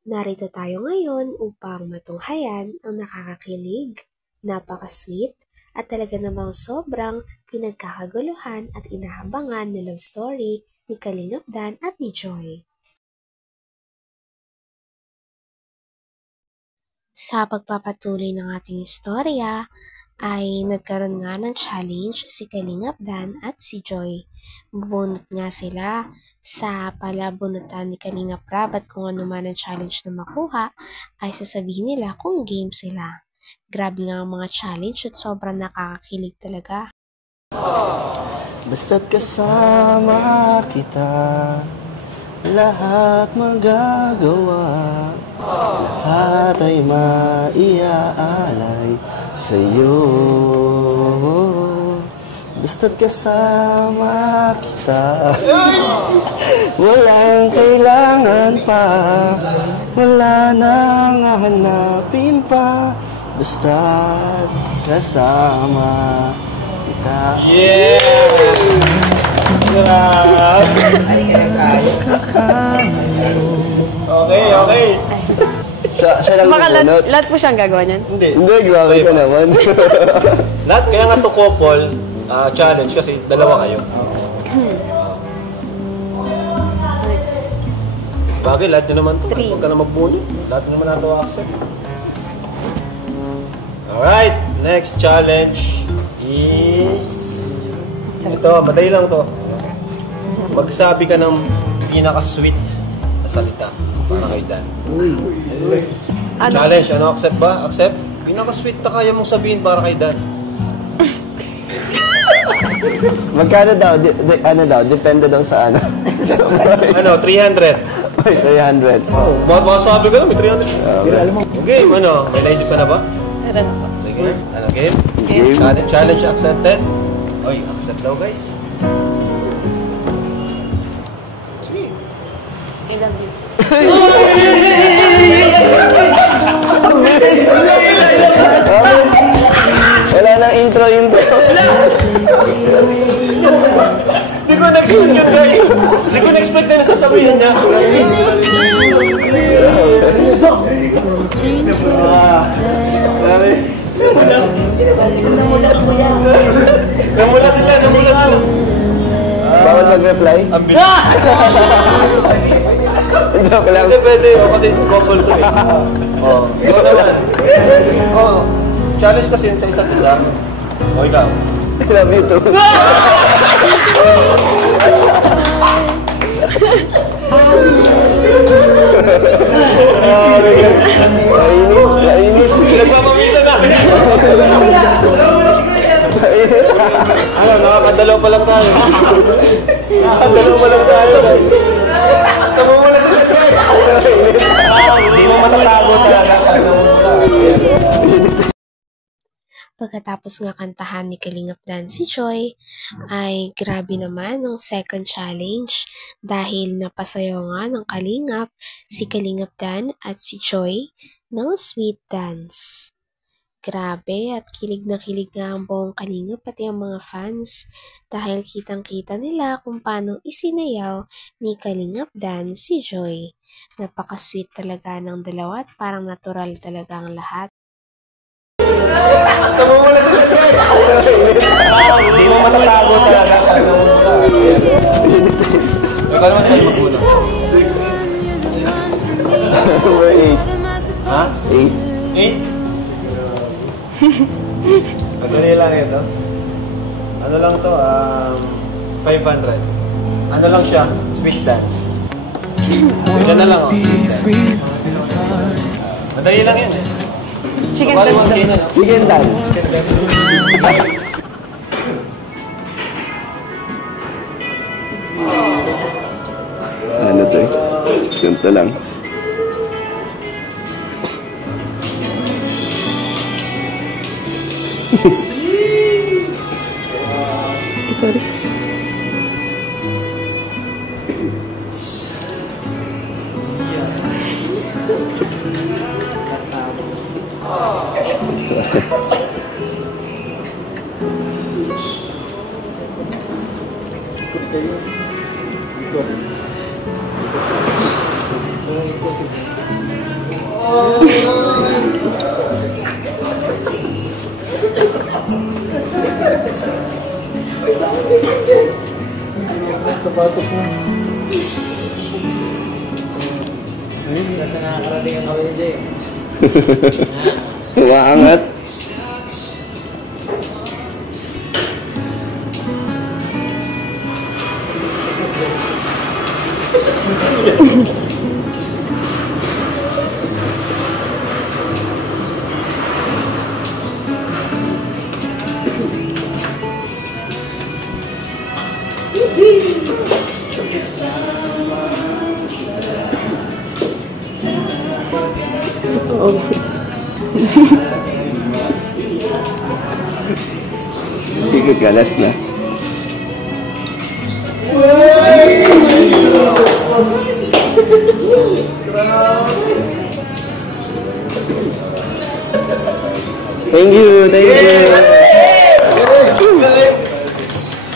Narito tayo ngayon upang matunghayan ang nakakakilig, napaka-sweet, at talaga namang sobrang pinagkakaguluhan at inahabangan na love story ni Kalingap Dan at ni Joy. Sa pagpapatuloy ng ating istorya, ay nagkaroon nga ng challenge si Kalingap Dan at si Joy. Bubunot nga sila sa palabunutan ni Kalingap Rab at kung ano man ang challenge na makuha ay sasabihin nila kung game sila. Grabe nga ang mga challenge at sobrang nakakakilig talaga. Basta't kasama kita, lahat magagawa, lahat ay maiaalay sa'yo. Basta't kasama kita, walang kailangan pa, wala nang hahanapin pa. Basta't kasama kita. Yes! Okay. Siya lang Baka nabunot. lahat po siyang gagawa niyan? Hindi. Hindi, grabe ka naman. Lahat, kaya nga to couple challenge kasi dalawa kayo. Bagay, lahat nyo naman to. Huwag ka na magbunot. Lahat nyo naman nato accept. Alright, next challenge is... Ito, madali lang to. Magsabi ka ng pinaka-sweet na salita para kay Dan. Challenge, ano? Accept ba? Accept? Pinaka-sweet na kaya mong sabihin para kay Dan. Magkano daw? Ano daw? Depende daw sa ano. Ano, 300. 300. Masabi ka na, may 300. Okay, ano? May naisip ka na ba? Meron ako. Sige. Ano, game? Game. Challenge accepted. Oy, accept daw, guys. Sige. I love you. Wala nang intro. Hindi ko na-expect yun, guys. Hindi ko na-expect na nasasabihin niya. Namula sila. Bawal mag-reply? Ang bilis. Joke lang. Hindi pwede, kasi couple to eh. Ikaw naman. Challenge kasi sa isa't isa. O, ikaw. I love you too. Mainit. Nagpapamisa na. Ano, nakakadalaw pa lang tayo. Guys. Namumula sila, guys. Hindi mo matatago talaga. Pagkatapos nga kantahan ni Kalingap Dan si Joy, ay grabe naman ang second challenge dahil napasayaw nga ng Kalingap si Kalingap Dan at si Joy ng sweet dance. Grabe at kilig na kilig nga ang buong Kalingap pati ang mga fans dahil kitang-kita nila kung paano isinayaw ni Kalingap Dan si Joy. Napaka-sweet talaga ng dalawa at parang natural talaga ang lahat. Namumula sila, guys. Hindi mo matatago talaga. Ikaw naman tayo maguna. Number 8. Ha? 8. 8? Madali lang ito. Ano lang to? 500. Ano lang siya? Sweet dance. Ito na lang, sweet dance. Madali lang yun eh. Chicken Bali dance. mo, Kino, no? Chicken dance. Ano to eh? Ganito lang. Sorry. Ito. Sapatos mo. Kasi nakakarating ang kami ni Jay. Umaangat. Ikut galas na. Thank you, thank you.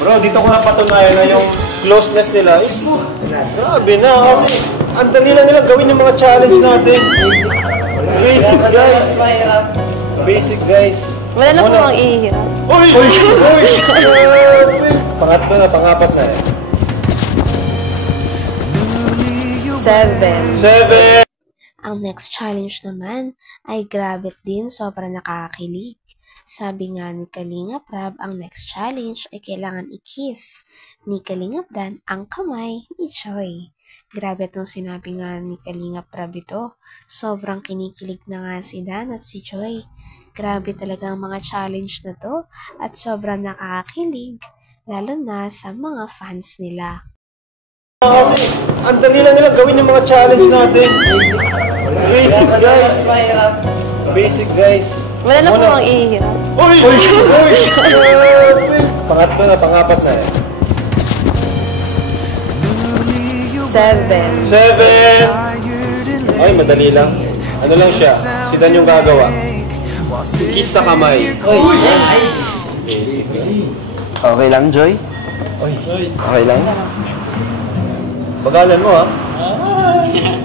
Bro, dito ko napatunayan na yung closeness nila is grabe na kasi ang dali lang nila gawin yung mga challenge natin. Basic guys. Basic guys. Wala na po ang ihihirap. Uy! Uy! Pangatlo na, pangapat na eh. 7. 7! Ang next challenge naman ay grabe din, sobrang nakakakilig. Sabi nga ni Kalingap Rab, ang next challenge ay kailangan i-kiss ni Kalingap Dan ang kamay ni Joy. Grabe itong sinabi nga ni Kalingap Rab ito. Sobrang kinikilig na nga si Dan at si Joy. Grabe talaga ang mga challenge na to at sobrang nakakakilig, lalo na sa mga fans nila. Kasi ang dali lang nila gawin yung mga challenge natin. Basic guys. Basic guys. Wala na po ang ihihirap. Uy! Uy! Pangatlo na, pangapat na eh. 7. 7! Ay, madali lang. Ano lang siya? Si Dan yung gagawa. Kiss sa kamay. Basic. Okay lang, Joy? Okay lang? Bagalan mo ha.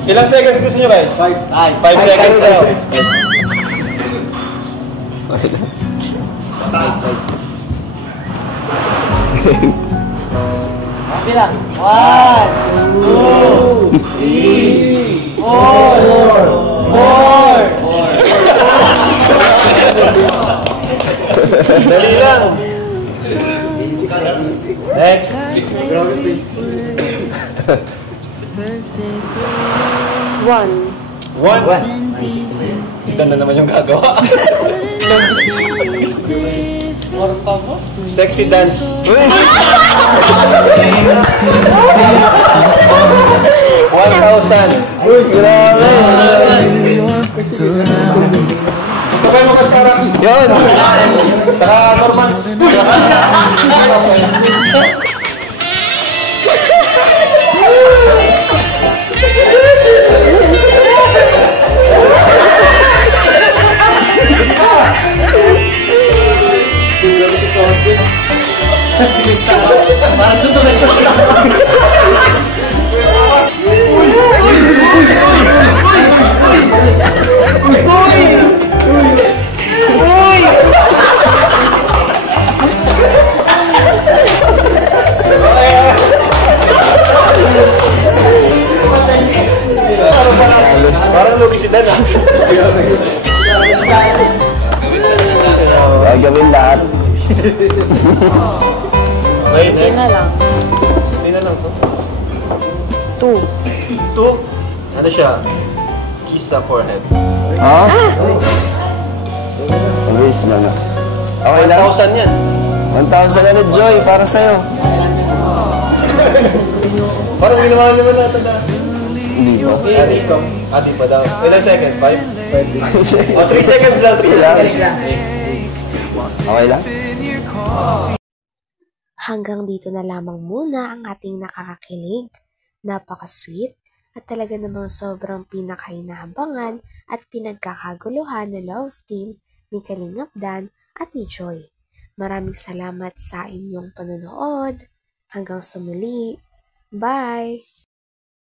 Ilang seconds gusto nyo guys? 5 seconds daw. Okay lang. Bilang. 1, 2, 3, 4. Dali lang. Next. One. 1. Ito na naman yung gagawa. Sexy dance. 1,000. Uy, grabe. Sabay mo kasi harap. Yun! Saka normal. Parang lugi si Dan ah. Gagawin lahat. Okay, Hindi next. na lang. Hindi na lang to. 2. 2. Ano siya? Kiss sa forehead. Ha? Mabilis lang na. Okay lang? 1,000 yan. 1,000 ulit, Joy, para sa'yo. Parang ginawa naman natin na. Hindi po. Adi ko. Adi pa daw. Ilang seconds? 5? O, 3 seconds lang. 3 seconds lang. Okay lang? Hanggang dito na lamang muna ang ating nakakakilig, napaka-sweet, at talaga namang sobrang pinakahinabangan at pinagkakaguluhan na love team ni Kalingap Dan at ni Joy. Maraming salamat sa inyong panonood. Hanggang sa muli. Bye!